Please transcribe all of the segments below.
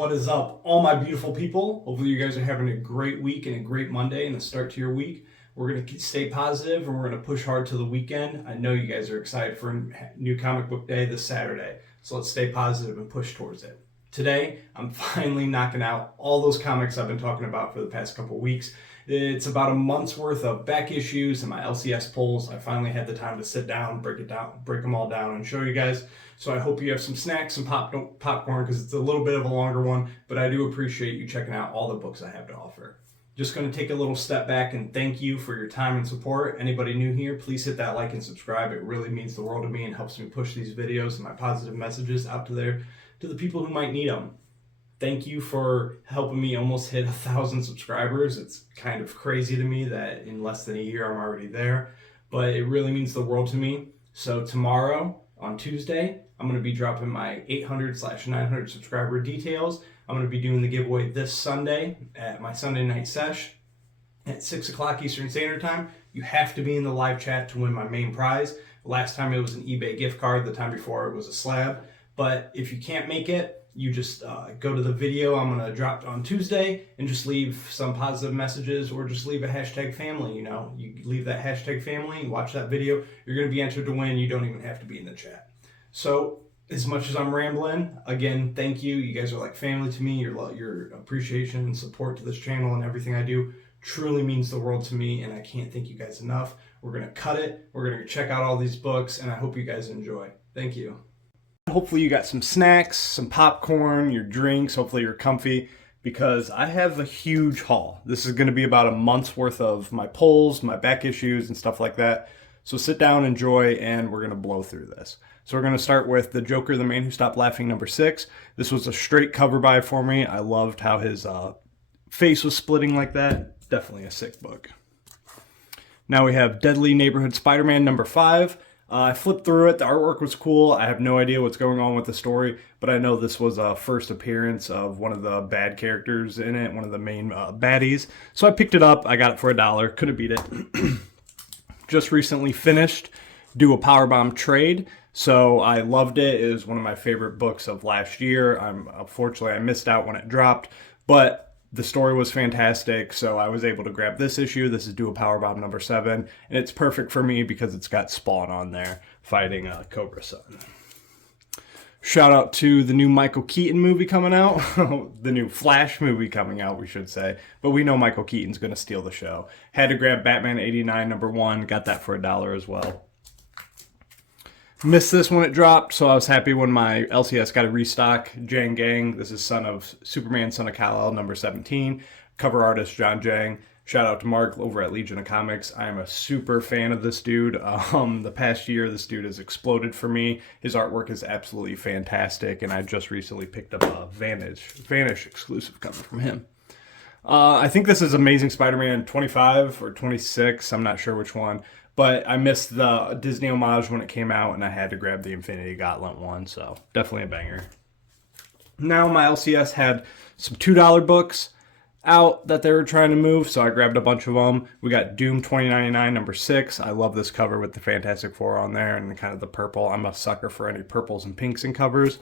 What is up, all my beautiful people? Hopefully you guys are having a great week and a great Monday and a start to your week. We're going to stay positive and we're going to push hard to the weekend. I know you guys are excited for new comic book day this Saturday, so let's stay positive and push towards it. Today, I'm finally knocking out all those comics I've been talking about for the past couple weeks. It's about a month's worth of back issues and my LCS pulls. I finally had the time to sit down, break them all down and show you guys. So I hope you have some snacks, some popcorn, because it's a little bit of a longer one, but I do appreciate you checking out all the books I have to offer. Just going to take a little step back and thank you for your time and support. Anybody new here, please hit that like and subscribe. It really means the world to me and helps me push these videos and my positive messages out to the people who might need them. Thank you for helping me almost hit 1,000 subscribers. It's kind of crazy to me that in less than a year I'm already there, but it really means the world to me. So tomorrow, on Tuesday, I'm going to be dropping my 800/900 subscriber details. I'm going to be doing the giveaway this Sunday at my Sunday night sesh at 6 o'clock Eastern Standard Time. You have to be in the live chat to win my main prize. Last time it was an eBay gift card. The time before it was a slab. But if you can't make it, you just go to the video I'm going to drop on Tuesday and just leave some positive messages or just leave a hashtag family. You know, you leave that hashtag family, you watch that video, you're going to be entered to win. You don't even have to be in the chat. So as much as I'm rambling, again, thank you. You guys are like family to me. Your appreciation and support to this channel and everything I do truly means the world to me, and I can't thank you guys enough. We're going to cut it. We're going to check out all these books, and I hope you guys enjoy. Thank you. Hopefully you got some snacks, some popcorn, your drinks. Hopefully you're comfy, because I have a huge haul. This is going to be about a month's worth of my pulls, my back issues, and stuff like that. So sit down, enjoy, and we're going to blow through this. So we're going to start with The Joker, the Man Who Stopped Laughing, number 6. This was a straight cover buy for me. I loved how his face was splitting like that. Definitely a sick book. Now we have Deadly Neighborhood Spider-Man, number 5. I flipped through it. The artwork was cool. I have no idea what's going on with the story, but I know this was a first appearance of one of the bad characters in it, one of the main baddies. So I picked it up. I got it for $1. Couldn't beat it. Just recently finished Do a Powerbomb Trade. So I loved it. It was one of my favorite books of last year. Unfortunately, I missed out when it dropped, but the story was fantastic, so I was able to grab this issue. This is Do a Powerbomb number 7, and it's perfect for me because it's got Spawn on there fighting Cobra Sun. Shout out to the new Michael Keaton movie coming out. The new Flash movie coming out, we should say. But we know Michael Keaton's going to steal the show. Had to grab Batman 89 number 1. Got that for $1 as well. Missed this when it dropped, so I was happy when my LCS got a restock. Jang Gang, this is Son of Superman, Son of Kal-El, number 17. Cover artist John Jang. Shout out to Mark over at Legion of Comics. I am a super fan of this dude. The past year, this dude has exploded for me. His artwork is absolutely fantastic, and I just recently picked up a Vanish exclusive cover from him. I think this is Amazing Spider-Man 25 or 26. I'm not sure which one. But I missed the Disney homage when it came out, and I had to grab the Infinity Gauntlet one, so definitely a banger. Now my LCS had some $2 books out that they were trying to move, so I grabbed a bunch of them. We got Doom 2099 number 6. I love this cover with the Fantastic Four on there and kind of the purple. I'm a sucker for any purples and pinks in covers.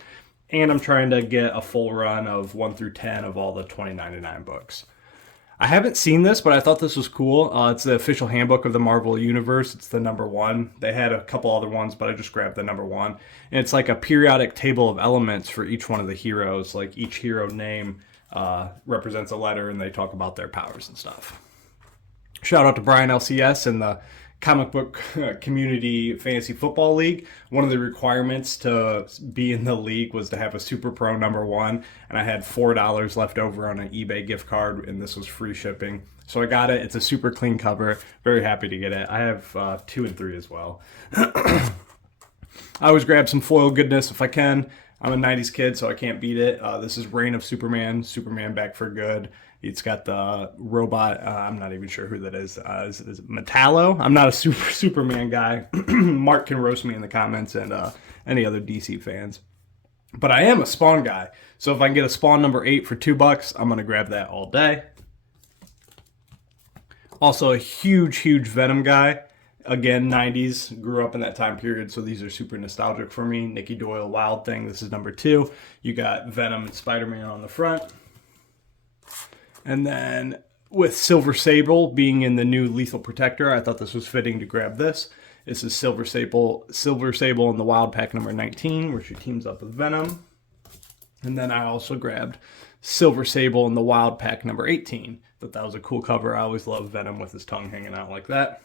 And I'm trying to get a full run of 1 through 10 of all the 2099 books. I haven't seen this, but I thought this was cool. It's the official handbook of the Marvel Universe. It's the number 1. They had a couple other ones, but I just grabbed the number 1. And it's like a periodic table of elements for each one of the heroes. Like each hero name represents a letter, and they talk about their powers and stuff. Shout out to Brian LCS and the Comic Book Community Fantasy Football League. One of the requirements to be in the league was to have a Super Pro number 1, and I had $4 left over on an eBay gift card, and this was free shipping. So I got it. It's a super clean cover. Very happy to get it. I have 2 and 3 as well. I always grab some foil goodness if I can. I'm a 90s kid, so I can't beat it. This is Reign of Superman, Superman Back for Good. It's got the robot. I'm not even sure who that is. Is it Metallo? I'm not a Superman guy. Mark can roast me in the comments, and any other DC fans. But I am a Spawn guy. So if I can get a Spawn number 8 for $2, I'm going to grab that all day. Also a huge Venom guy. again, 90s, grew up in that time period, so these are super nostalgic for me. Nicky Doyle, Wild Thing, this is number 2. You got Venom and Spider-Man on the front. And then with Silver Sable being in the new Lethal Protector, I thought this was fitting to grab this. This is Silver Sable in the Wild Pack number 19, where she teams up with Venom. And then I also grabbed Silver Sable in the Wild Pack number 18. Thought that was a cool cover. I always love Venom with his tongue hanging out like that.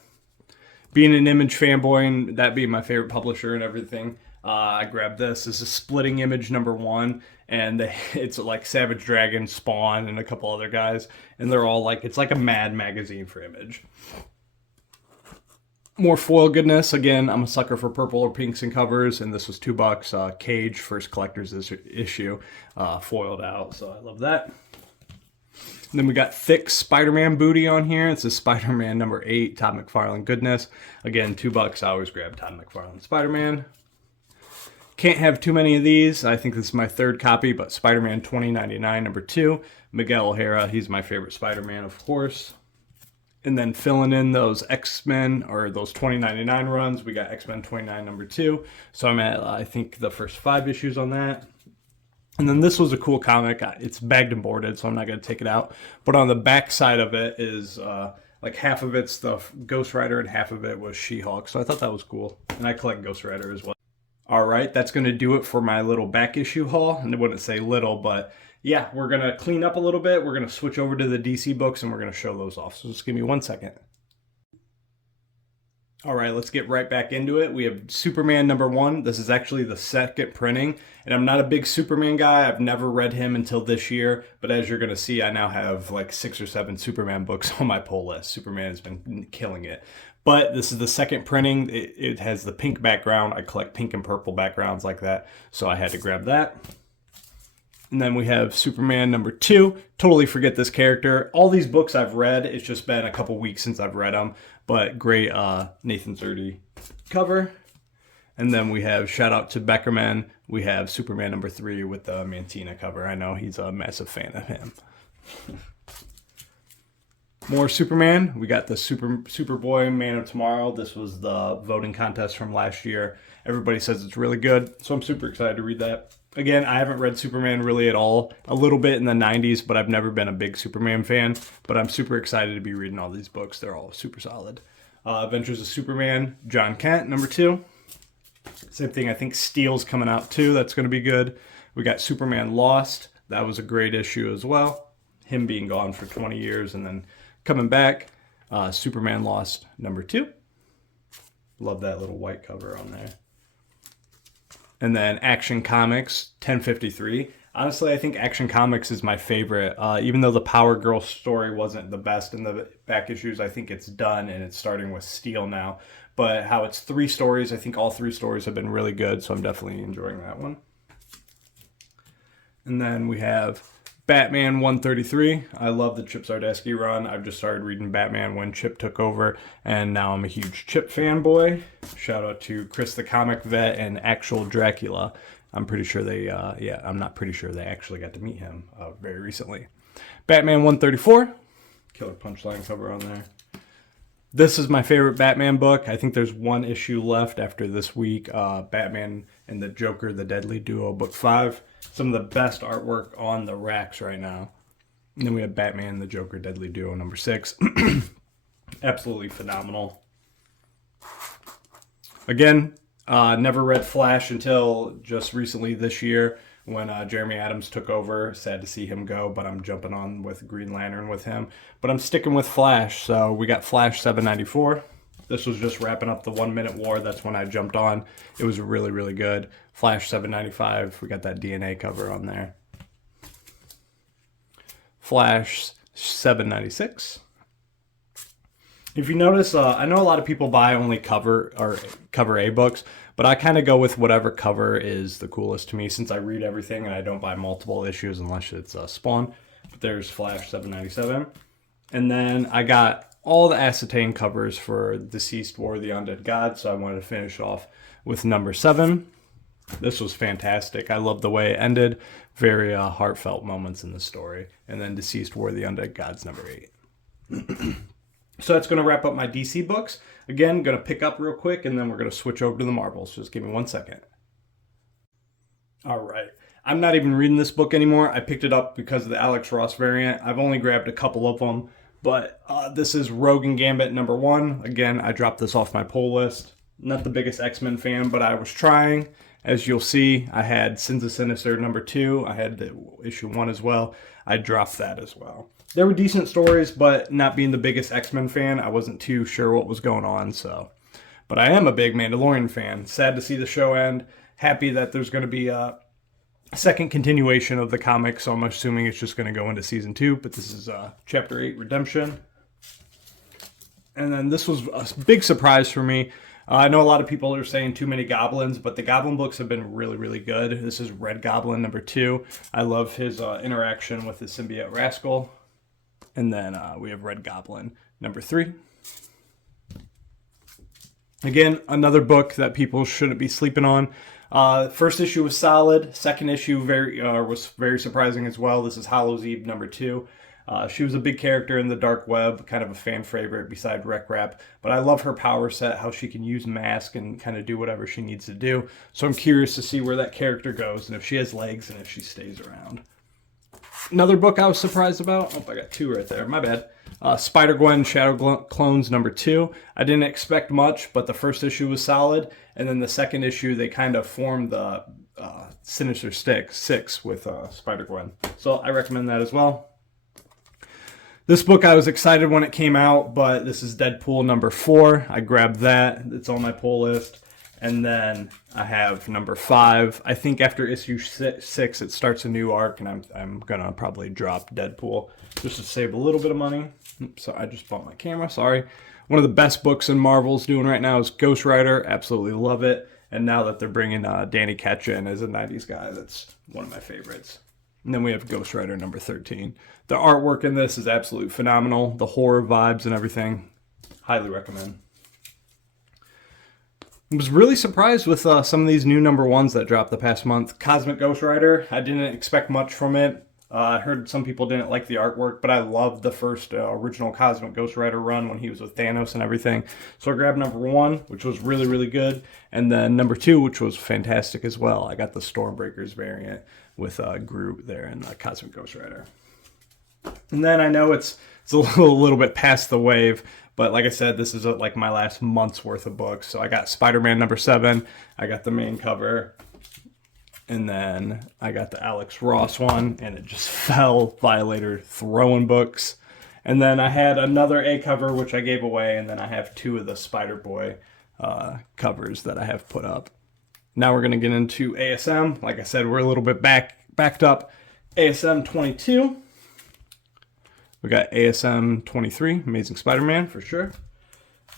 Being an Image fanboy and that being my favorite publisher and everything, I grabbed this. This is Splitting Image number 1, and it's like Savage Dragon, Spawn, and a couple other guys, and they're all like, it's like a Mad magazine for Image. More foil goodness. Again, I'm a sucker for purple or pinks in covers, and this was $2. Cage, first collector's issue, foiled out, so I love that. And then we got thick Spider-Man booty on here. This is Spider-Man number 8, Todd McFarlane goodness. Again, $2. I always grab Todd McFarlane Spider-Man. Can't have too many of these. I think this is my 3rd copy, but Spider-Man 2099 number 2. Miguel O'Hara, he's my favorite Spider-Man, of course. And then filling in those X-Men, or those 2099 runs, we got X-Men 29 number 2. So I'm at, I think, the first 5 issues on that. And then this was a cool comic. It's bagged and boarded, so I'm not going to take it out. But on the back side of it is, like half of it's the Ghost Rider and half of it was She-Hulk. So I thought that was cool. And I collect Ghost Rider as well. All right, that's going to do it for my little back issue haul. And I wouldn't say little, but yeah, we're going to clean up a little bit. We're going to switch over to the DC books and we're going to show those off. So just give me 1 second. All right, let's get right back into it. We have Superman number 1. This is actually the 2nd printing, and I'm not a big Superman guy. I've never read him until this year, but as you're going to see, I now have like 6 or 7 Superman books on my pull list. Superman has been killing it. But this is the 2nd printing. It has the pink background. I collect pink and purple backgrounds like that, so I had to grab that. And then we have Superman number 2. Totally forget this character. All these books I've read. It's just been a couple weeks since I've read them. But great Nathan Zerdy cover. And then we have, shout out to Beckerman, we have Superman number 3 with the Mantina cover. I know he's a massive fan of him. More Superman. We got the Superboy Man of Tomorrow. This was the voting contest from last year. Everybody says it's really good, so I'm super excited to read that. Again, I haven't read Superman really at all. A little bit in the 90s, but I've never been a big Superman fan. But I'm super excited to be reading all these books. They're all super solid. Adventures of Superman, John Kent, number 2. Same thing, I think Steel's coming out too. That's going to be good. We got Superman Lost. That was a great issue as well. Him being gone for 20 years and then coming back. Superman Lost, number 2. Love that little white cover on there. And then Action Comics 1053. Honestly, I think Action Comics is my favorite. Even though the Power Girl story wasn't the best in the back issues, I think it's done and it's starting with Steel now. But how it's 3 stories, I think all 3 stories have been really good, so I'm definitely enjoying that one. And then we have Batman 133. I love the Chip Zdarsky run. I've just started reading Batman when Chip took over, and now I'm a huge Chip fanboy. Shout out to Chris the Comic Vet and Actual Dracula. I'm pretty sure they, I'm not pretty sure they actually got to meet him very recently. Batman 134. Killer Punchline cover on there. This is my favorite Batman book. I think there's 1 issue left after this week. Batman and the Joker, the Deadly Duo, book 5. Some of the best artwork on the racks right now. And then we have Batman and the Joker, Deadly Duo, number 6. Absolutely phenomenal. Again, never read Flash until just recently this year when Jeremy Adams took over. Sad to see him go, but I'm jumping on with Green Lantern with him. But I'm sticking with Flash, so we got Flash 794. This was just wrapping up the 1 Minute War. That's when I jumped on. It was really, really good. Flash 795. We got that DNA cover on there. Flash 796. If you notice, I know a lot of people buy only cover A books, but I kind of go with whatever cover is the coolest to me since I read everything and I don't buy multiple issues unless it's Spawn. But there's Flash 797. And then I got all the Acetane covers for Deceased War of the Undead Gods, so I wanted to finish off with number 7. This was fantastic. I love the way it ended. Very heartfelt moments in the story. And then Deceased War of the Undead Gods, number 8. So that's going to wrap up my DC books. Again, going to pick up real quick, and then we're going to switch over to the Marvels. Just give me 1 second. All right. I'm not even reading this book anymore. I picked it up because of the Alex Ross variant. I've only grabbed a couple of them, but this is Rogue and Gambit #1. Again, I dropped this off my pull list. Not the biggest X-Men fan, but I was trying. As you'll see, I had Sins of Sinister #2. I had the issue 1 as well. I dropped that as well. There were decent stories, but not being the biggest X-Men fan, I wasn't too sure what was going on. So, but I am a big Mandalorian fan. Sad to see the show end. Happy that there's going to be a second continuation of the comic, so I'm assuming it's just going to go into season 2. But this is Chapter 8, Redemption. And then this was a big surprise for me. I know a lot of people are saying too many goblins, but the Goblin books have been really, really good. This is Red Goblin #2. I love his interaction with the symbiote Rascal. And then we have Red Goblin #3. Again, another book that people shouldn't be sleeping on. First issue was solid. Second issue was very surprising as well. This is Hallows Eve #2. She was a big character in the dark web, kind of a fan favorite beside Rec Rap. But I love her power set, how she can use mask and kind of do whatever she needs to do. So I'm curious to see where that character goes and if she has legs and if she stays around. Another book I was surprised about. Oh, I got 2 right there. My bad. Spider-Gwen Shadow Clones #2. I didn't expect much, but the first issue was solid. And then the second issue, they kind of formed the Sinister Six with Spider-Gwen. So I recommend that as well. This book I was excited when it came out, but this is Deadpool #4. I grabbed that. It's on my pull list. And then I have #5. I think after issue 6, it starts a new arc, and I'm gonna probably drop Deadpool just to save a little bit of money. So I just bought my camera, sorry. One of the best books in Marvel's doing right now is Ghost Rider. Absolutely love it. And now that they're bringing Danny Ketch in as a 90s guy, that's one of my favorites. And then we have Ghost Rider #13. The artwork in this is absolutely phenomenal. The horror vibes and everything. Highly recommend. I was really surprised with some of these new #1s that dropped the past month. Cosmic Ghost Rider, I didn't expect much from it. I heard some people didn't like the artwork, but I loved the first original Cosmic Ghost Rider run when he was with Thanos and everything. So I grabbed #1, which was really, really good. And then #2, which was fantastic as well. I got the Stormbreakers variant with Groot there in the Cosmic Ghost Rider. And then I know it's a little bit past the wave, but like I said, this is like my last month's worth of books. So I got Spider-Man #7. I got the main cover. And then I got the Alex Ross one, and it just fell. Violator throwing books. And then I had another A cover, which I gave away. And then I have 2 of the Spider-Boy covers that I have put up. Now we're going to get into ASM. Like I said, we're a little bit backed up. ASM 22. We got ASM 23, Amazing Spider-Man for sure.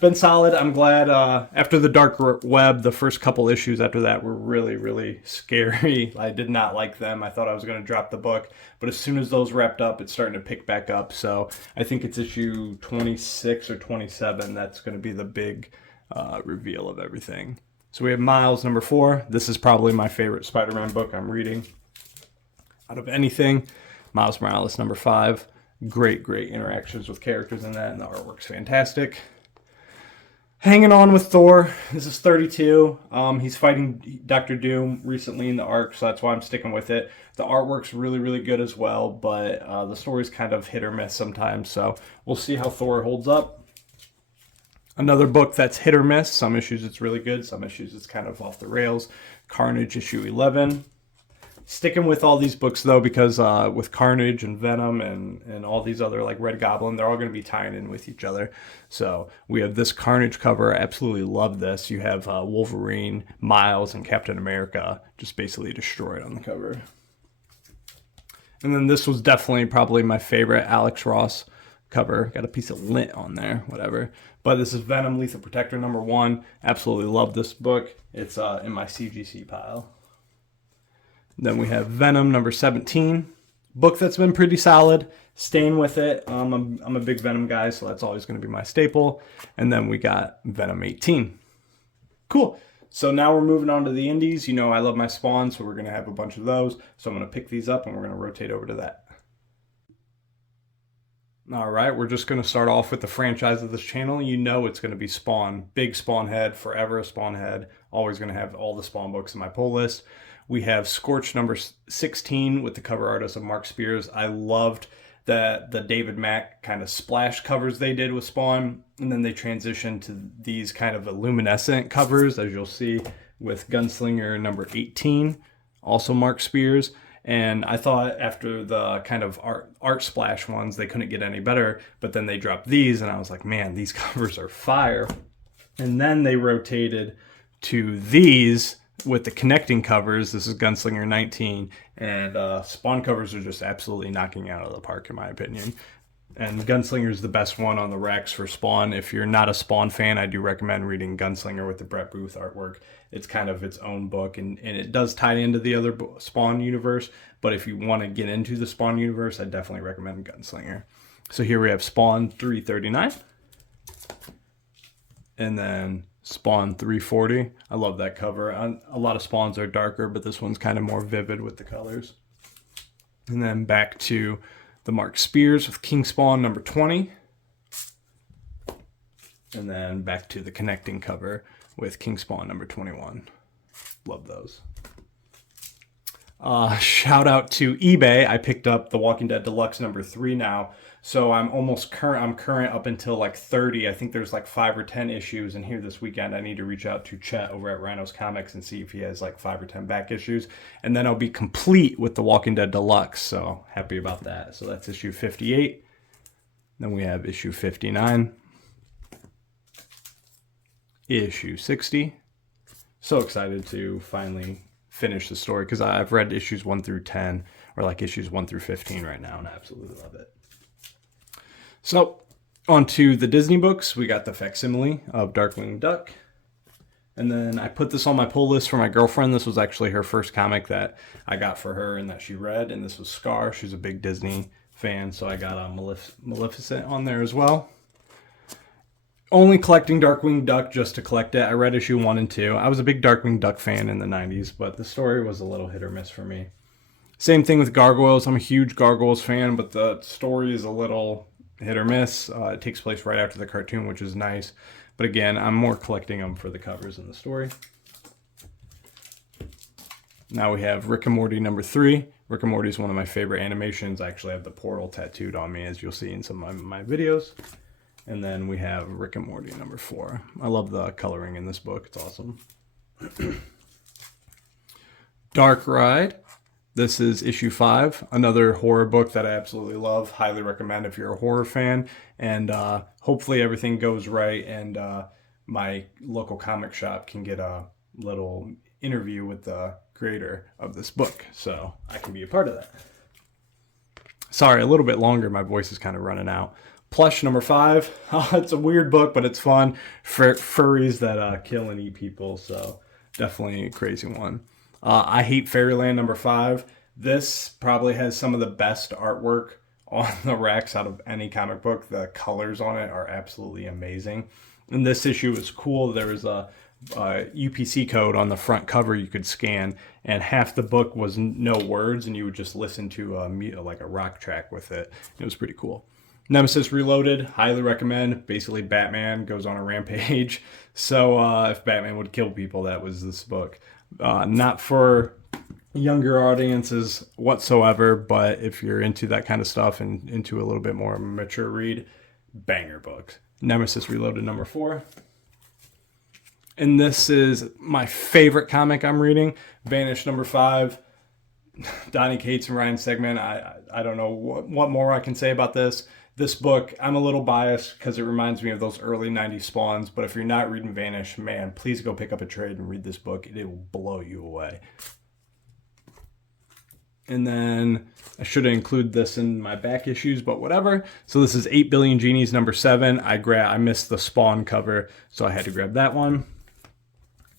Been solid. I'm glad. After the Dark Web, the first couple issues after that were really, really scary. I did not like them. I thought I was going to drop the book. But as soon as those wrapped up, it's starting to pick back up. So I think it's issue 26 or 27. That's going to be the big reveal of everything. So we have Miles #4. This is probably my favorite Spider-Man book I'm reading out of anything. Miles Morales #5. Great interactions with characters in that, and the artwork's fantastic. Hanging on with Thor. This is 32. He's fighting Dr. Doom recently in the arc, so that's why I'm sticking with it. The artwork's really, really good as well, but the story's kind of hit or miss sometimes, so we'll see how Thor holds up. Another book that's hit or miss. Some issues it's really good, some issues it's kind of off the rails. Carnage issue 11. Sticking with all these books though, because with Carnage and Venom and all these other like Red Goblin, they're all going to be tying in with each other. So we have this Carnage cover. I absolutely love this. You have Wolverine, Miles, and Captain America just basically destroyed on the cover. And then this was definitely probably my favorite Alex Ross cover. Got a piece of lint on there, whatever. But this is Venom Lethal Protector #1. Absolutely love this book. It's in my CGC pile. Then we have Venom #17. Book that's been pretty solid. Staying with it. I'm a big Venom guy, so that's always going to be my staple. And then we got Venom 18. Cool. So now we're moving on to the indies. You know I love my Spawn, so we're going to have a bunch of those. So I'm going to pick these up and we're going to rotate over to that. All right, we're just going to start off with the franchise of this channel. You know it's going to be Spawn. Big Spawn head, forever a Spawn head. Always going to have all the Spawn books in my pull list. We have Scorch number 16 with the cover artist of Mark Spears. I loved the David Mack kind of splash covers they did with Spawn. And then they transitioned to these kind of luminescent covers, as you'll see with Gunslinger number 18, also Mark Spears. And I thought after the kind of art splash ones, they couldn't get any better. But then they dropped these, and I was like, man, these covers are fire. And then they rotated to these with the connecting covers. This is Gunslinger 19. And Spawn covers are just absolutely knocking out of the park, in my opinion. And Gunslinger is the best one on the racks for Spawn. If you're not a Spawn fan, I do recommend reading Gunslinger with the Brett Booth artwork. It's kind of its own book, and it does tie into the other Spawn universe. But if you want to get into the Spawn universe, I definitely recommend Gunslinger. So here we have Spawn 339. And then Spawn 340. I love that cover. A lot of Spawns are darker, but this one's kind of more vivid with the colors. And then back to the Mark Spears with King Spawn number 20. And then back to the connecting cover with King Spawn number 21. Love those. Shout out to eBay. I picked up The Walking Dead Deluxe number 3 now. So I'm almost current. I'm current up until like 30. I think there's like 5 or 10 issues. And here this weekend, I need to reach out to Chet over at Rhinos Comics and see if he has like 5 or 10 back issues. And then I'll be complete with The Walking Dead Deluxe. So happy about that. So that's issue 58. Then we have issue 59. Issue 60. So excited to finally finish the story because I've read issues 1 through 10, or like issues 1 through 15 right now, and I absolutely love it. So on to the Disney books. We got the facsimile of Darkwing Duck. And then I put this on my pull list for my girlfriend. This was actually her first comic that I got for her and that she read. And this was Scar. She's a big Disney fan. So I got a Maleficent on there as well. Only collecting Darkwing Duck just to collect it. I read issue 1 and 2. I was a big Darkwing Duck fan in the 90s, but the story was a little hit or miss for me. Same thing with Gargoyles. I'm a huge Gargoyles fan, but the story is a little hit or miss. It takes place right after the cartoon, which is nice. But again, I'm more collecting them for the covers and the story. Now we have Rick and Morty number 3. Rick and Morty is one of my favorite animations. I actually have the portal tattooed on me, as you'll see in some of my videos. And then we have Rick and Morty number 4. I love the coloring in this book. It's awesome. Dark Ride. This is issue 5, another horror book that I absolutely love. Highly recommend if you're a horror fan. And hopefully everything goes right and my local comic shop can get a little interview with the creator of this book. So I can be a part of that. Sorry, a little bit longer. My voice is kind of running out. Plush number 5. It's a weird book, but it's fun. Furries that kill and eat people. So definitely a crazy one. I Hate Fairyland number 5. This probably has some of the best artwork on the racks out of any comic book. The colors on it are absolutely amazing. And this issue is cool. There was a UPC code on the front cover you could scan, and half the book was no words, and you would just listen to like a rock track with it. It was pretty cool. Nemesis Reloaded, highly recommend. Basically, Batman goes on a rampage. So if Batman would kill people, that was this book. Not for younger audiences whatsoever, but if you're into that kind of stuff and into a little bit more mature read, banger book. Nemesis Reloaded number 4. And this is my favorite comic I'm reading, Vanish number 5. Donny Cates and Ryan Stegman. I don't know what more I can say about this. This book, I'm a little biased because it reminds me of those early 90s Spawns, but if you're not reading Vanish, man, please go pick up a trade and read this book. It will blow you away. And then I should include this in my back issues, but whatever. So this is 8 Billion Genies number 7. I missed the Spawn cover, so I had to grab that one.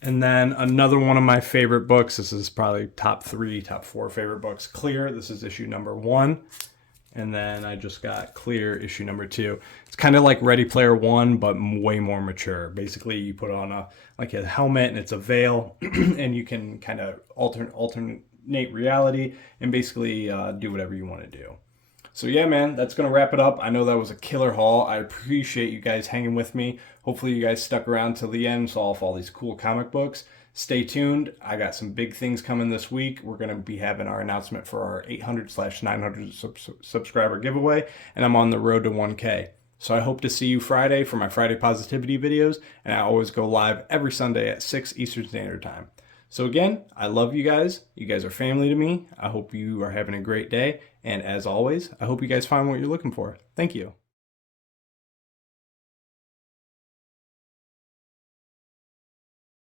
And then another one of my favorite books. This is probably top 3, top 4 favorite books. Clear. This is issue number 1. And then I just got Clear issue number 2. It's kind of like Ready Player One, but way more mature. Basically, you put on a helmet and it's a veil, and you can kind of alternate reality and basically do whatever you want to do. So yeah, man, that's going to wrap it up. I know that was a killer haul. I appreciate you guys hanging with me. Hopefully you guys stuck around till the end, saw off all these cool comic books. Stay tuned. I got some big things coming this week. We're going to be having our announcement for our 800/900 subscriber giveaway, and I'm on the road to 1K. So I hope to see you Friday for my Friday Positivity videos, and I always go live every Sunday at 6 Eastern Standard Time. So again, I love you guys. You guys are family to me. I hope you are having a great day. And as always, I hope you guys find what you're looking for. Thank you.